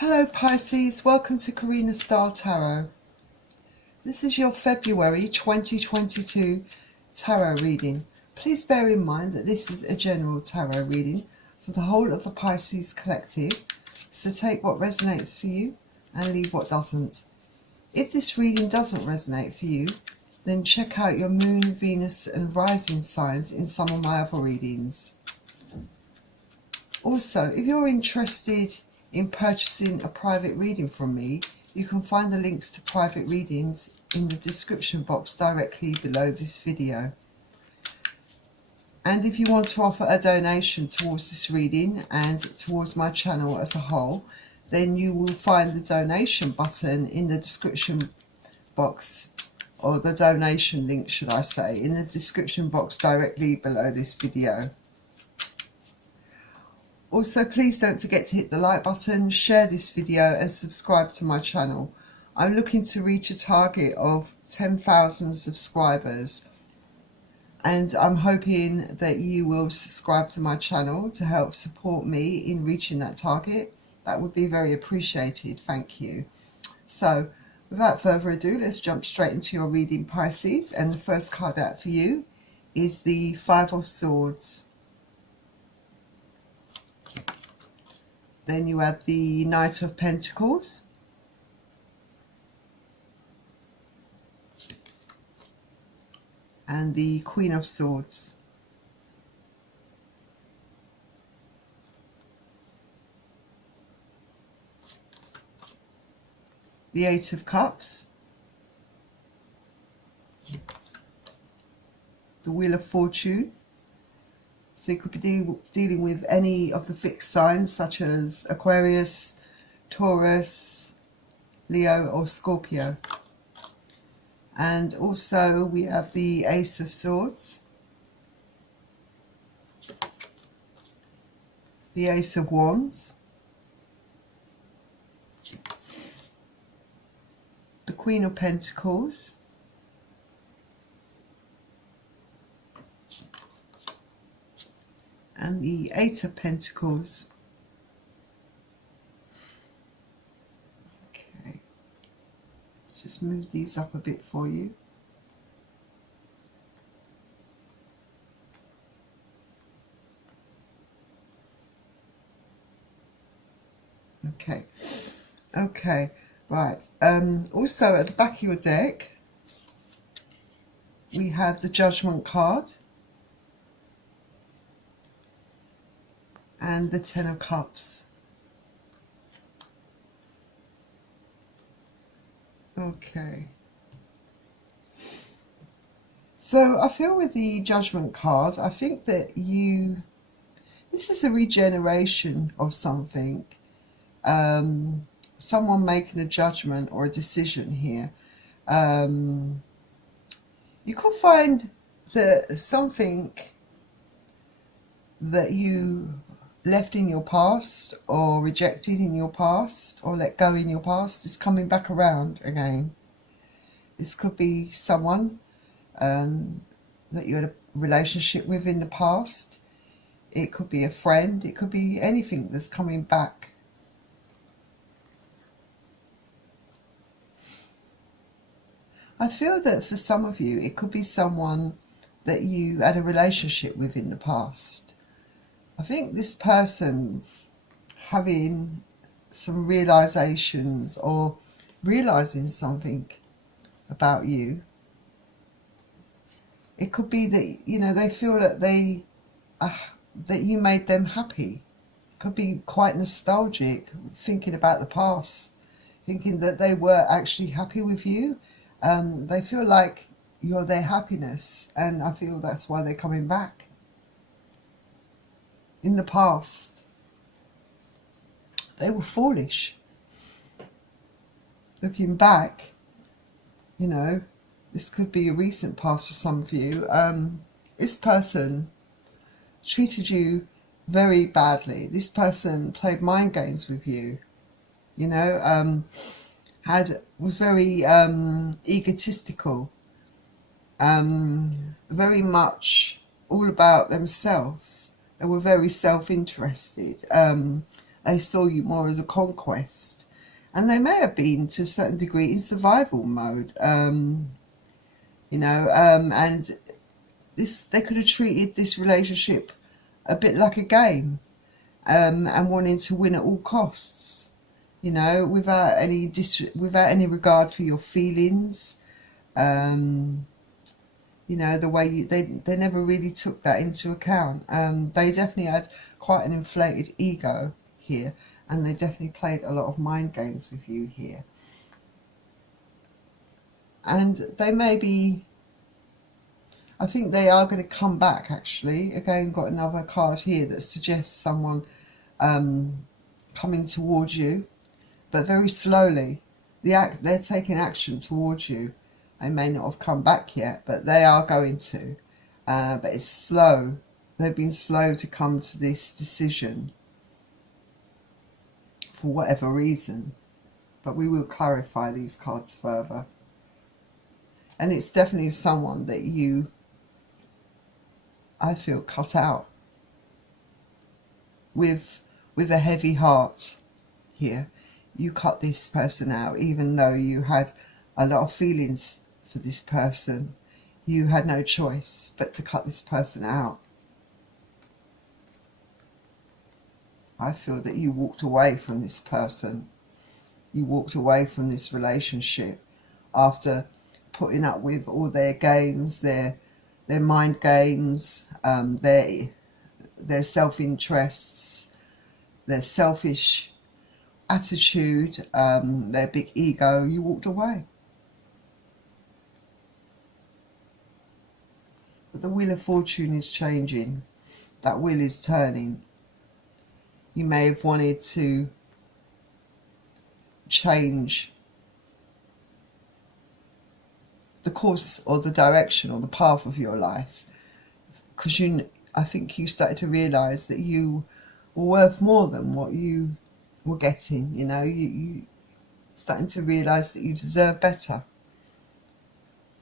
Hello Pisces, welcome to Karina Tarot. This is your February 2022 tarot reading. Please bear in mind that this is a general tarot reading for the whole of the Pisces collective, so take what resonates for you and leave what doesn't. If this reading doesn't resonate for you, then check out your moon, Venus and rising signs in some of my other readings. Also, if you're interested in purchasing a private reading from me, you can find the links to private readings in the description box directly below this video. And if you want to offer a donation towards this reading and towards my channel as a whole, then you will find the donation button in the description box, or the donation link should I say, in the description box directly below this video. Also, please don't forget to hit the like button, share this video and subscribe to my channel. I'm looking to reach a target of 10,000 subscribers and I'm hoping that you will subscribe to my channel to help support me in reaching that target. That would be very appreciated, thank you. So without further ado, let's jump straight into your reading, Pisces, and the first card out for you is the Five of Swords. Then you have the Knight of Pentacles, and the Queen of Swords. The Eight of Cups, the Wheel of Fortune. So you could be dealing with any of the fixed signs such as Aquarius, Taurus, Leo or Scorpio. And also we have the Ace of Swords, the Ace of Wands, the Queen of Pentacles, and the Eight of Pentacles. Okay, let's just move these up a bit for you. Okay, right. Also at the back of your deck we have the Judgment card and the Ten of Cups. Okay. So I feel with the Judgment card, I think that this is a regeneration of something. Someone making a judgment or a decision here. You could find that something that you left in your past or rejected in your past or let go in your past is coming back around again. This could be someone that you had a relationship with in the past. It could be a friend. It could be anything that's coming back. I feel that for some of you it could be someone that you had a relationship with in the past. I think this person's having some realizations or realizing something about you. It could be that, you know, they feel that that you made them happy. It could be quite nostalgic, thinking about the past, thinking that they were actually happy with you. They feel like you're their happiness, and I feel that's why they're coming back. In the past, they were foolish. Looking back, you know, this could be a recent past for some of you. This person treated you very badly. This person played mind games with you, you know, was very egotistical, very much all about themselves. They were very self-interested. They saw you more as a conquest. And they may have been, to a certain degree, in survival mode. You know, and they could have treated this relationship a bit like a game, and wanting to win at all costs, you know, without any regard for your feelings. You know, the way they never really took that into account. They definitely had quite an inflated ego here, and they definitely played a lot of mind games with you here. And they may be, I think they are going to come back, actually. Again, got another card here that suggests someone coming towards you, but very slowly. They're taking action towards you. They may not have come back yet, but they are going to. But it's slow. They've been slow to come to this decision for whatever reason. But we will clarify these cards further. And it's definitely someone that you, I feel, cut out with a heavy heart here. You cut this person out, even though you had a lot of feelings for this person. You had no choice but to cut this person out. I feel that you walked away from this person. You walked away from this relationship after putting up with all their games, their mind games, their self-interests, their selfish attitude, their big ego. You walked away. But the wheel of fortune is changing. That wheel is turning. You may have wanted to change the course or the direction or the path of your life, because I think you started to realise that you were worth more than what you were getting. You know, you starting to realise that you deserve better.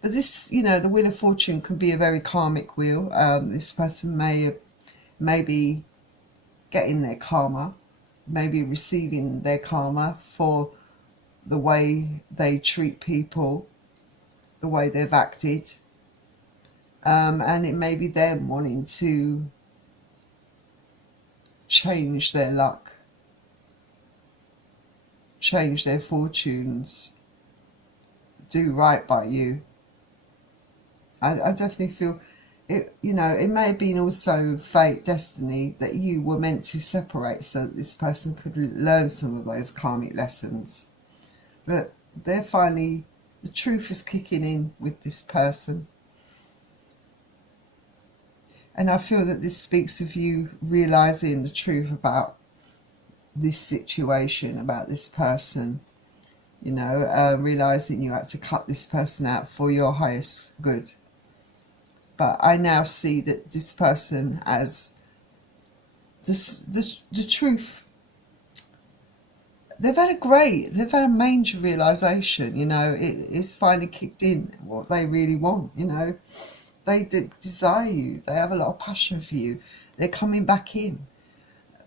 But this, you know, the Wheel of Fortune can be a very karmic wheel. This person may be getting their karma, maybe receiving their karma for the way they treat people, the way they've acted. And it may be them wanting to change their luck, change their fortunes, do right by you. I definitely feel it, you know, it may have been also fate, destiny, that you were meant to separate so that this person could learn some of those karmic lessons. But they're finally, the truth is kicking in with this person. And I feel that this speaks of you realising the truth about this situation, about this person. You know, realising you had to cut this person out for your highest good. But I now see that this person as the truth. They've had a major realisation, you know, it's finally kicked in what they really want, you know. They desire you, they have a lot of passion for you. They're coming back in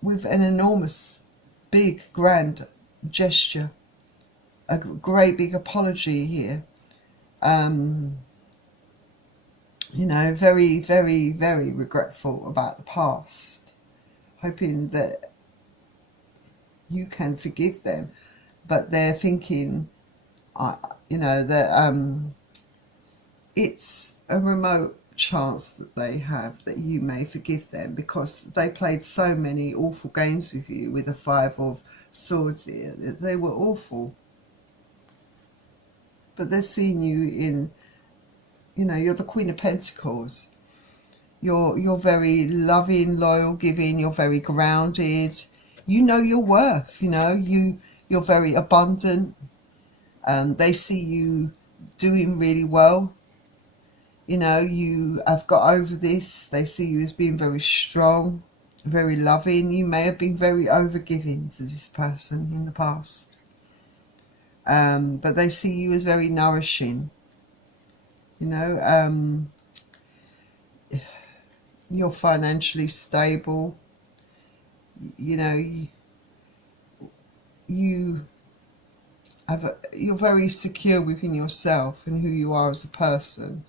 with an enormous, big, grand gesture, a great big apology here. You know, very, very, very regretful about the past, hoping that you can forgive them. But they're thinking, you know, that it's a remote chance that they have that you may forgive them, because they played so many awful games with you with the Five of Swords here. They were awful. But they're seeing you in, you know, you're the Queen of Pentacles. You're very loving, loyal, giving. You're very grounded. You know your worth. You know you're very abundant. They see you doing really well. You know, you have got over this. They see you as being very strong, very loving. You may have been very overgiving to this person in the past. But they see you as very nourishing. You know, you're financially stable. You know, you're very secure within yourself and who you are as a person.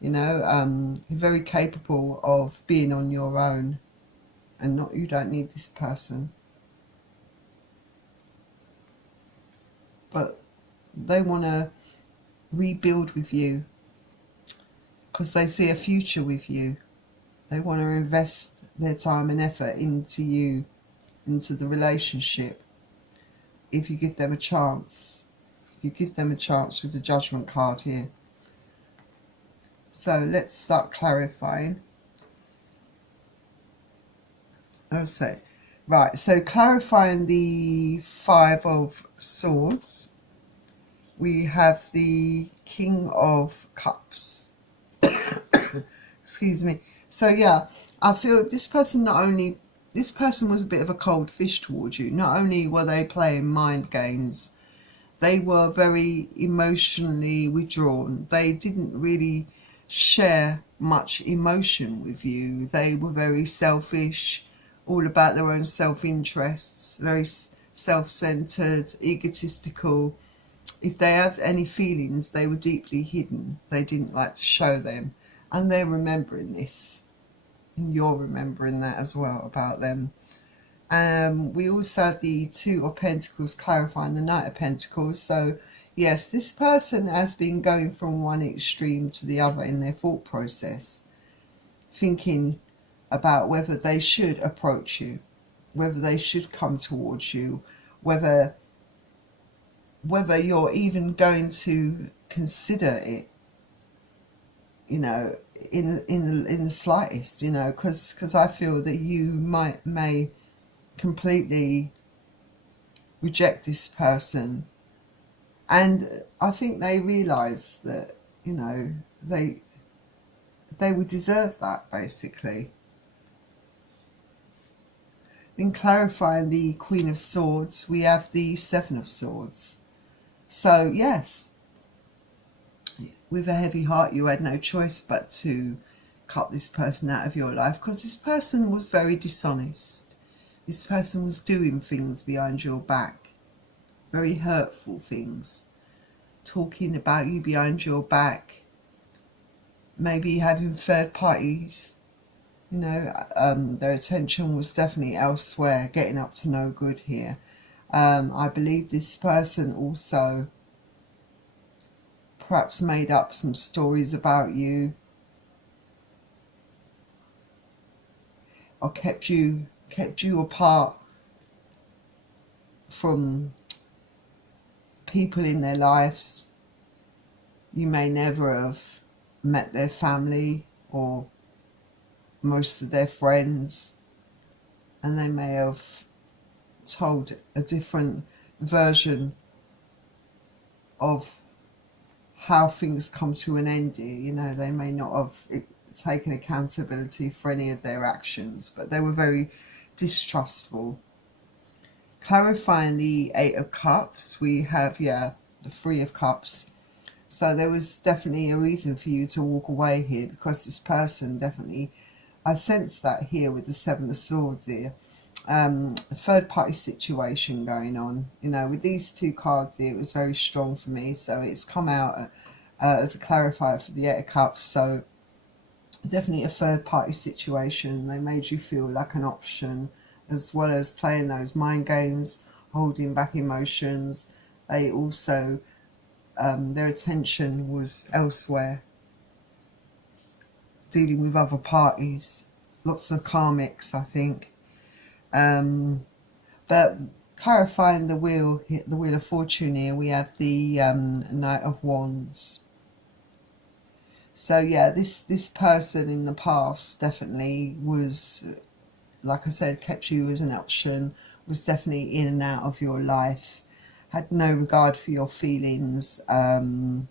You know, you're very capable of being on your own, and you don't need this person. But they want to rebuild with you because they see a future with you. They want to invest their time and effort into you, into the relationship, if you give them a chance. You give them a chance with the Judgment card here. So let's start clarifying. Okay, right, so clarifying the Five of Swords, we have the King of Cups. Excuse me. So yeah, I feel this person was a bit of a cold fish towards you. Not only were they playing mind games, they were very emotionally withdrawn. They didn't really share much emotion with you. They were very selfish, all about their own self-interests, very self-centered, egotistical. If they had any feelings, they were deeply hidden. They didn't like to show them. And they're remembering this. And you're remembering that as well about them. We also have the Two of Pentacles clarifying the Knight of Pentacles. So yes, this person has been going from one extreme to the other in their thought process, thinking about whether they should approach you, whether they should come towards you, whether you're even going to consider it, you know, in the slightest, you know, because I feel that you may completely reject this person, and I think they realise that, you know, they would deserve that, basically. In clarifying the Queen of Swords, we have the Seven of Swords. So yes, with a heavy heart, you had no choice but to cut this person out of your life, because this person was very dishonest. This person was doing things behind your back, very hurtful things, talking about you behind your back, maybe having third parties, you know, their attention was definitely elsewhere, getting up to no good here. I believe this person also perhaps made up some stories about you, or kept you apart from people in their lives. You may never have met their family or most of their friends, and they may have told a different version of how things come to an end here. You know, they may not have taken accountability for any of their actions, but they were very distrustful. Clarifying the Eight of Cups, we have, yeah, the Three of Cups. So there was definitely a reason for you to walk away here, because this person definitely, I sense that here with the Seven of Swords here. A third party situation going on, you know, with these two cards here. It was very strong for me, so it's come out as a clarifier for the Eight of Cups. So definitely a third party situation. They made you feel like an option, as well as playing those mind games, holding back emotions. They also their attention was elsewhere, dealing with other parties, lots of karmics, I think. But clarifying the wheel of fortune here, we have the Knight of Wands. So yeah, this person in the past definitely was, like I said, kept you as an option, was definitely in and out of your life, had no regard for your feelings, and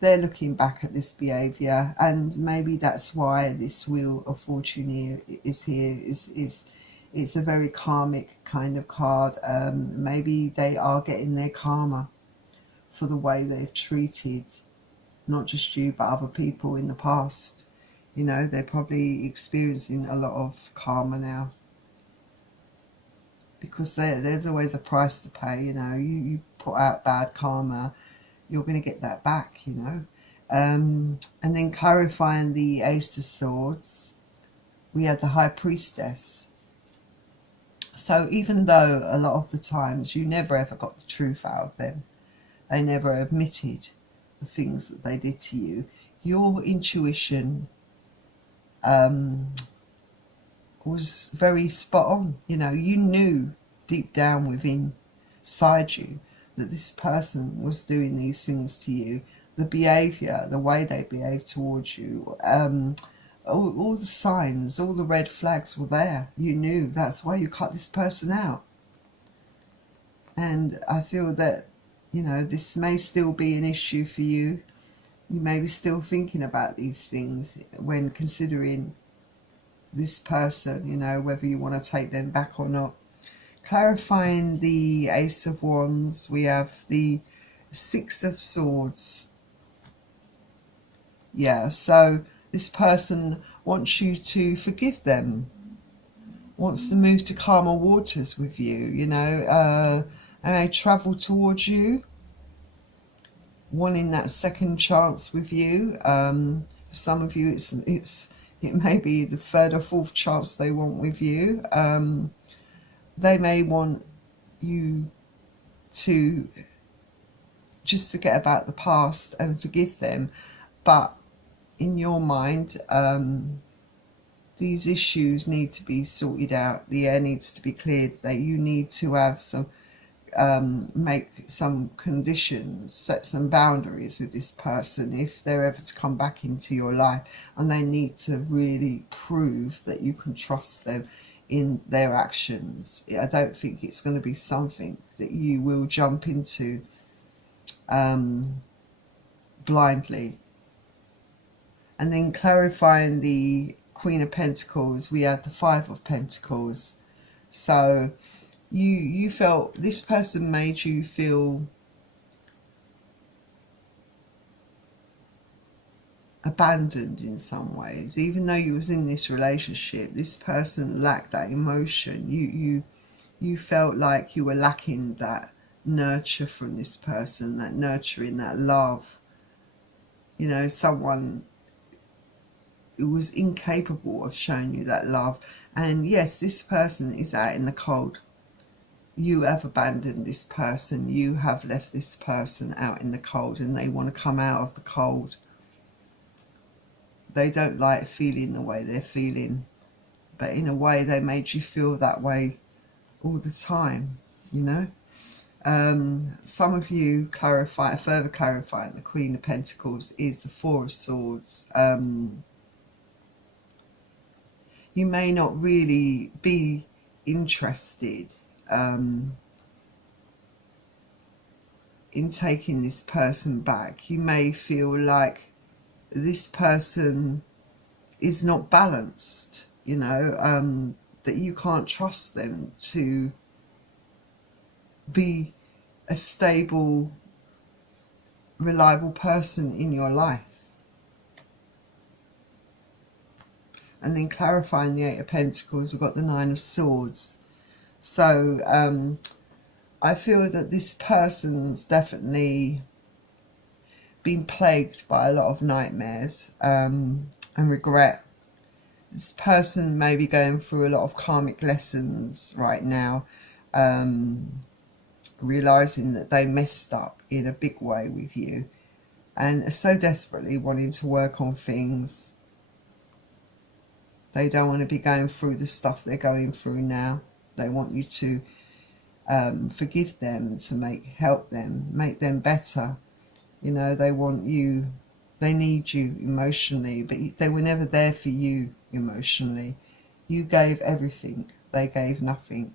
they're looking back at this behaviour, and maybe that's why this Wheel of Fortune here is it's a very karmic kind of card. Maybe they are getting their karma for the way they've treated not just you but other people in the past. You know, they're probably experiencing a lot of karma now. because there's always a price to pay. You know, you put out bad karma, you're going to get that back, you know. And then clarifying the Ace of Swords, we had the High Priestess. So even though a lot of the times you never ever got the truth out of them, they never admitted the things that they did to you, your intuition was very spot on. You know, you knew deep down within inside you that this person was doing these things to you. The behaviour, the way they behaved towards you, all the signs, all the red flags were there. You knew that's why you cut this person out. And I feel that, you know, this may still be an issue for you. You may be still thinking about these things when considering this person, you know, whether you want to take them back or not. Clarifying the Ace of Wands, we have the Six of Swords. Yeah, so this person wants you to forgive them, wants to move to calmer waters with you, you know, and they travel towards you, wanting that second chance with you. For some of you, it may be the third or fourth chance they want with you. They may want you to just forget about the past and forgive them, but in your mind, these issues need to be sorted out. The air needs to be cleared. That you need to have some, make some conditions, set some boundaries with this person if they're ever to come back into your life, and they need to really prove that you can trust them in their actions. I don't think it's going to be something that you will jump into blindly. And then clarifying the Queen of Pentacles, we had the Five of Pentacles. So you felt this person made you feel abandoned in some ways. Even though you was in this relationship, this person lacked that emotion. You felt like you were lacking that nurture from this person, that nurturing, that love. You know, someone who was incapable of showing you that love. And yes, this person is out in the cold. You have abandoned this person. You have left this person out in the cold, and they want to come out of the cold. They don't like feeling the way they're feeling, but in a way they made you feel that way all the time, you know. Some of you further clarifying the Queen of Pentacles is the Four of Swords. You may not really be interested in taking this person back. You may feel like this person is not balanced, you know, that you can't trust them to be a stable, reliable person in your life. And then clarifying the Eight of Pentacles, we've got the Nine of Swords. So I feel that this person's definitely been plagued by a lot of nightmares and regret. This person may be going through a lot of karmic lessons right now, realising that they messed up in a big way with you, and are so desperately wanting to work on things. They don't want to be going through the stuff they're going through now. They want you to forgive them, to help them, make them better. You know, they want you, they need you emotionally, but they were never there for you emotionally. You gave everything, they gave nothing.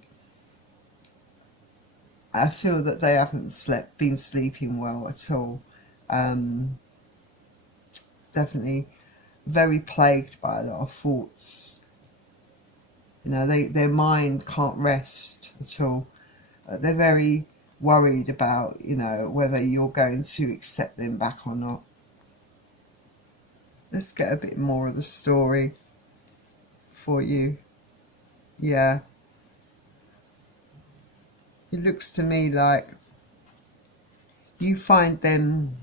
I feel that they haven't been sleeping well at all. Definitely very plagued by a lot of thoughts. You know, their mind can't rest at all. They're very worried about, you know, whether you're going to accept them back or not. Let's get a bit more of the story for you. Yeah. It looks to me like you find them,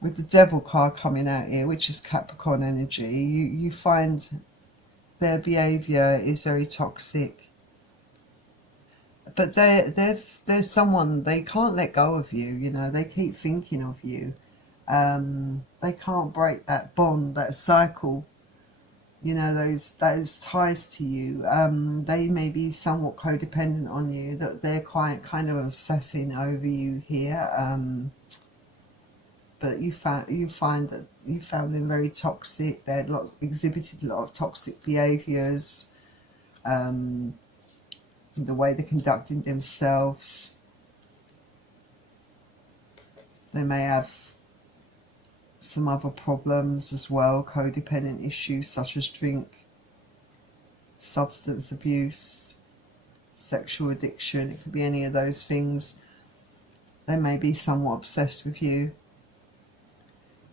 with the Devil card coming out here, which is Capricorn energy, you find their behaviour is very toxic. But they're someone, they can't let go of you, you know, they keep thinking of you. They can't break that bond, that cycle, you know, those ties to you. They may be somewhat codependent on you, that they're quite kind of obsessing over you here. But you find that you found them very toxic. They had exhibited a lot of toxic behaviours, the way they're conducting themselves. They may have some other problems as well, codependent issues such as drink, substance abuse, sexual addiction. It could be any of those things. They may be somewhat obsessed with you.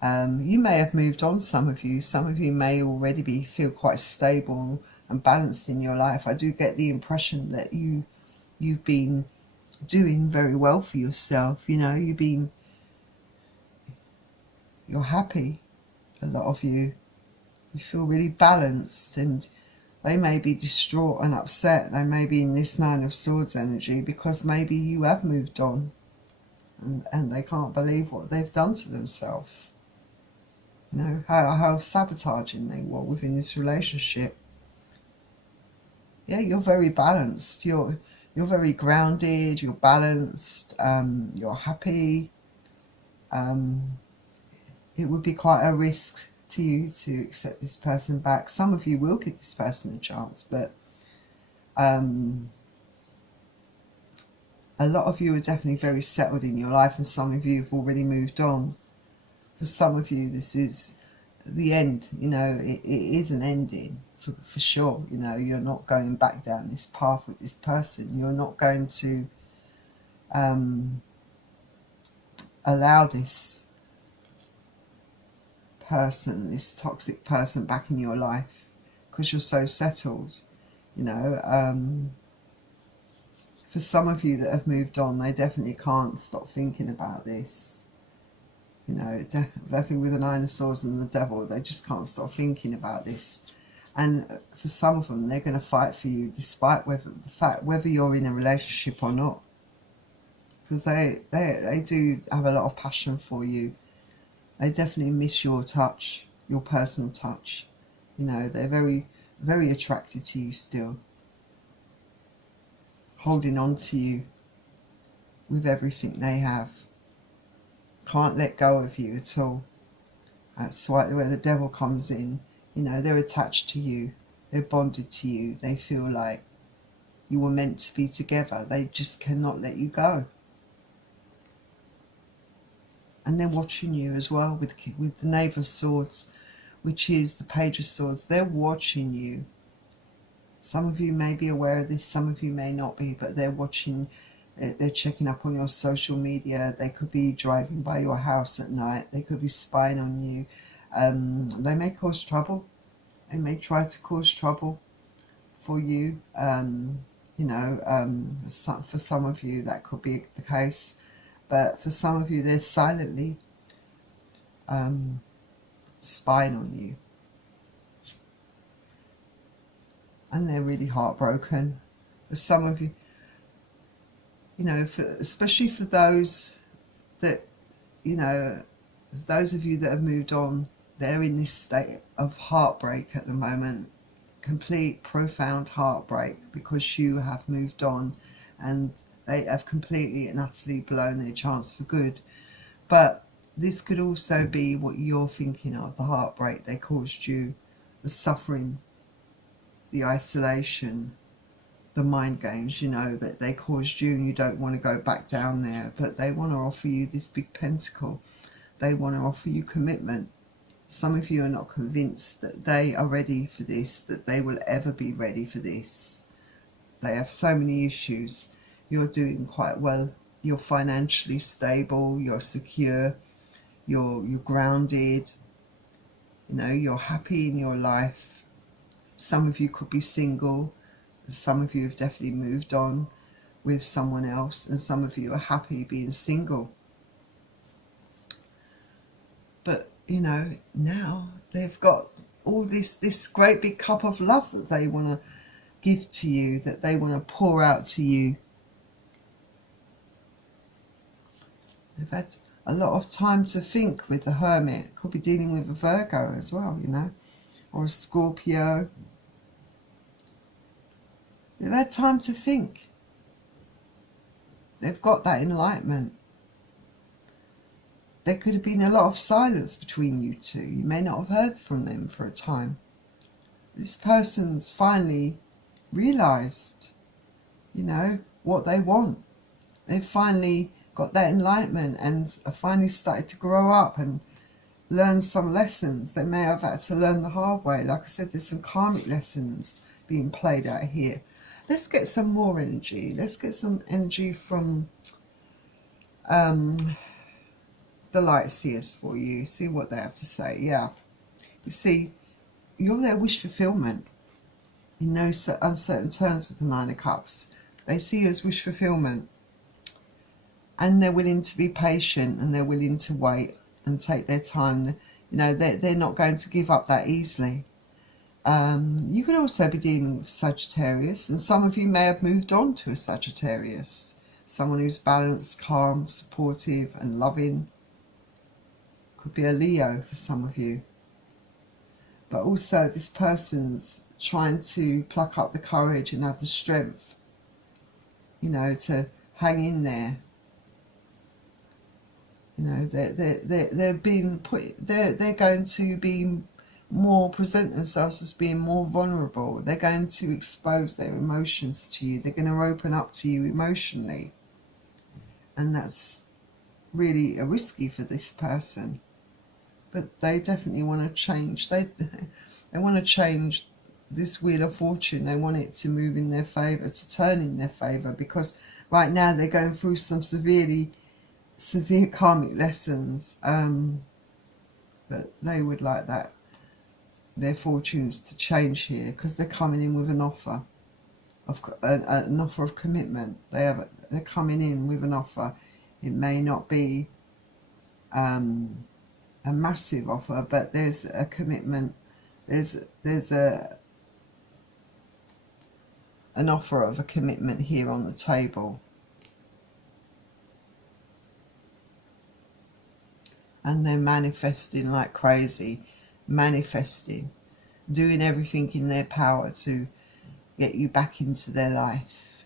You may have moved on, some of you. Some of you may already feel quite stable and balanced in your life. I do get the impression that you've been doing very well for yourself. You know, you're happy. A lot of you feel really balanced, and they may be distraught and upset. They may be in this Nine of Swords energy because maybe you have moved on, and they can't believe what they've done to themselves. You know, how sabotaging they were within this relationship. Yeah, you're very balanced. You're very grounded. You're balanced. You're happy. It would be quite a risk to you to accept this person back. Some of you will give this person a chance, but a lot of you are definitely very settled in your life, and some of you have already moved on. For some of you, this is the end. You know, it is an ending for sure. You know, you're not going back down this path with this person. You're not going to allow this person, this toxic person, back in your life because you're so settled. You know, for some of you that have moved on, they definitely can't stop thinking about this. You know, definitely with the Nine of Swords and the Devil, they just can't stop thinking about this. And for some of them, they're going to fight for you despite whether you're in a relationship or not, because they do have a lot of passion for you. They definitely miss your touch, your personal touch. You know, they're very, very attracted to you still, holding on to you with everything they have. Can't let go of you at all. That's why where the Devil comes in. You know, they're attached to you. They're bonded to you. They feel like you were meant to be together. They just cannot let you go. And they're watching you as well with the Knave of Swords, which is the Page of Swords. They're watching you. Some of you may be aware of this, some of you may not be, but they're watching. They're checking up on your social media. They could be driving by your house at night. They could be spying on you. They may cause trouble. They may try to cause trouble for you. You know, for some of you that could be the case. But for some of you, they're silently spying on you. And they're really heartbroken. For some of you, you know, especially for those that, you know, those of you that have moved on, they're in this state of heartbreak at the moment. Complete, profound heartbreak because you have moved on and they have completely and utterly blown their chance for good. But this could also be what you're thinking of, the heartbreak they caused you, the suffering, the isolation, the mind games, you know, that they caused you, and you don't want to go back down there. But they want to offer you this big pentacle. They want to offer you commitment. Some of you are not convinced that they are ready for this, that they will ever be ready for this. They have so many issues. You're doing quite well. You're financially stable. You're secure. You're grounded. You know, you're happy in your life. Some of you could be single. Some of you have definitely moved on with someone else, and some of you are happy being single. But, you know, now they've got all this great big cup of love that they want to give to you, that they want to pour out to you. They've had a lot of time to think with the Hermit. Could be dealing with a Virgo as well, you know, or a Scorpio. They've had time to think. They've got that enlightenment. There could have been a lot of silence between you two. You may not have heard from them for a time. This person's finally realised, you know, what they want. They've finally got that enlightenment and finally started to grow up and learn some lessons. They may have had to learn the hard way. Like I said, there's some karmic lessons being played out here. Let's get some more energy. Let's get some energy from the Light Seers for you. See what they have to say. Yeah. You see, you're their wish fulfillment. In no uncertain terms with the Nine of Cups. They see you as wish fulfillment. And they're willing to be patient, and they're willing to wait and take their time. You know, they're not going to give up that easily. You could also be dealing with Sagittarius, and some of you may have moved on to a Sagittarius. Someone who's balanced, calm, supportive and loving. Could be a Leo for some of you. But also this person's trying to pluck up the courage and have the strength, you know, to hang in there. You know, they're being put. They're going to be more, present themselves as being more vulnerable. They're going to expose their emotions to you. They're going to open up to you emotionally, and that's really risky for this person. But they definitely want to change. They want to change this Wheel of Fortune. They want it to move in their favour, to turn in their favour, because right now they're going through some severe karmic lessons. But they would like that, their fortunes to change here, because they're coming in with an offer of an offer of commitment. They're coming in with an offer. It may not be a massive offer, but there's a commitment. There's an offer of a commitment here on the table. And they're manifesting like crazy, manifesting, doing everything in their power to get you back into their life,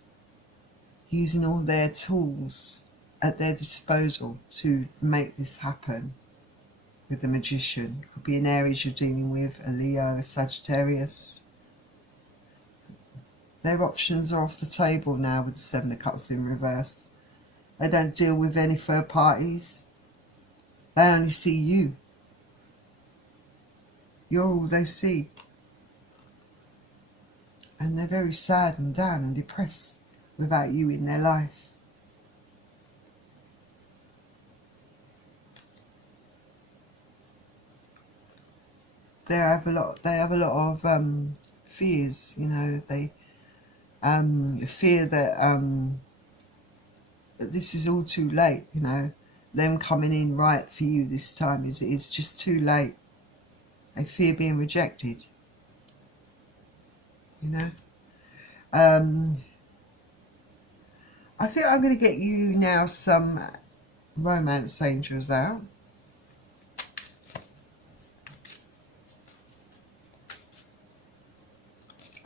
using all their tools at their disposal to make this happen. With the Magician, could be an Aries you're dealing with, a Leo, a Sagittarius. Their options are off the table now with the Seven of Cups in reverse. They don't deal with any third parties. They only see you. You're all they see. And they're very sad and down and depressed without you in their life. They have a lot of fears, you know. They fear that this is all too late, you know. Them coming in right for you this time is just too late. They fear being rejected, you know. I think I'm going to get you now some romance angels out.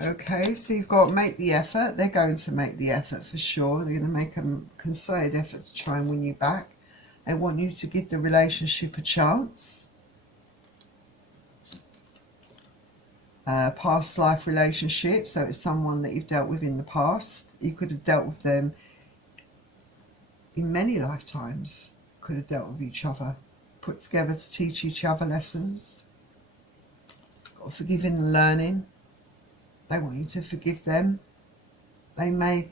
Okay, so you've got make the effort. They're going to make the effort for sure. They're going to make a concerted effort to try and win you back. They want you to give the relationship a chance. Past life relationship, so it's someone that you've dealt with in the past. You could have dealt with them in many lifetimes. Could have dealt with each other, put together to teach each other lessons. Got forgiving and learning. They want you to forgive them. They may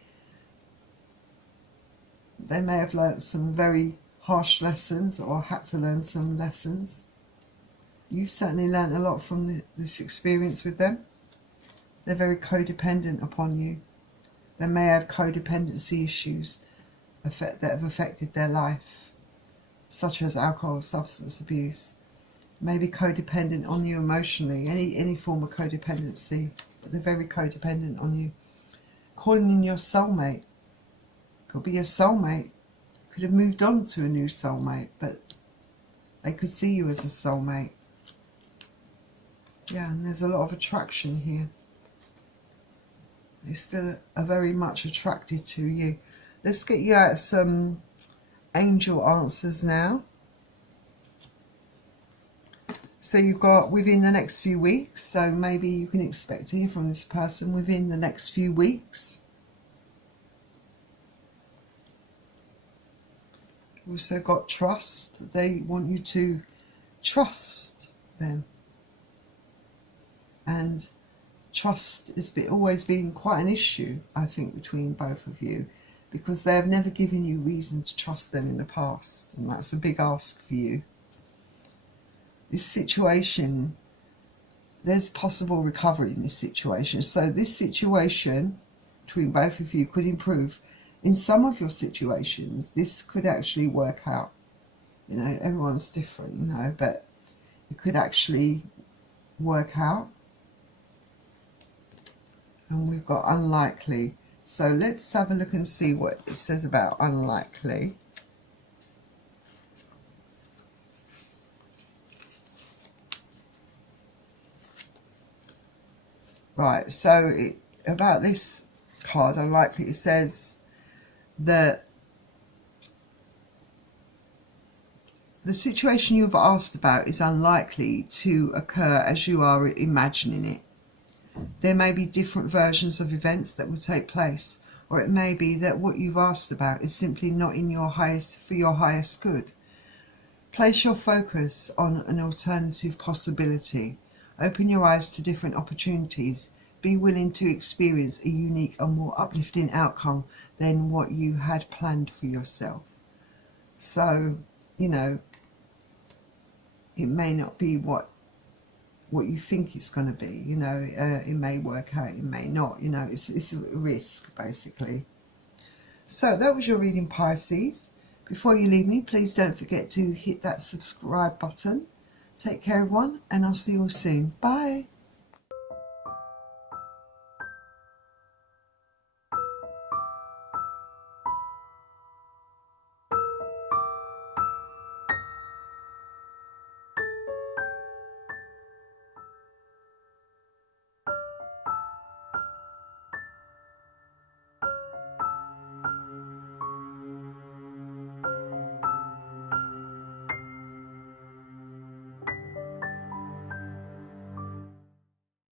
have learnt some very harsh lessons or had to learn some lessons. You've certainly learnt a lot from this experience with them. They're very codependent upon you. They may have codependency issues that have affected their life, such as alcohol, substance abuse. Maybe codependent on you emotionally, any form of codependency, but they're very codependent on you. Calling in your soulmate. Could be your soulmate. Could have moved on to a new soulmate, but they could see you as a soulmate. Yeah, and there's a lot of attraction here. They still are very much attracted to you. Let's get you out some angel answers now. So you've got within the next few weeks, so maybe you can expect to hear from this person within the next few weeks. Also got trust. They want you to trust them. And trust has always been quite an issue, I think, between both of you, because they have never given you reason to trust them in the past, and that's a big ask for you. This situation, there's possible recovery in this situation. So this situation between both of you could improve. In some of your situations, this could actually work out. You know, everyone's different, you know, but it could actually work out. And we've got unlikely. So let's have a look and see what it says about unlikely. Right, so about this card, unlikely, it says that the situation you've asked about is unlikely to occur as you are imagining it. There may be different versions of events that will take place, or it may be that what you've asked about is simply not in your for your highest good. Place your focus on an alternative possibility. Open your eyes to different opportunities. Be willing to experience a unique and more uplifting outcome than what you had planned for yourself. So, you know, it may not be what you think it's going to be, you know. It may work out, it may not, you know. It's a risk, basically. So that was your reading, Pisces. Before you leave me, please don't forget to hit that subscribe button. Take care, everyone, and I'll see you all soon. Bye.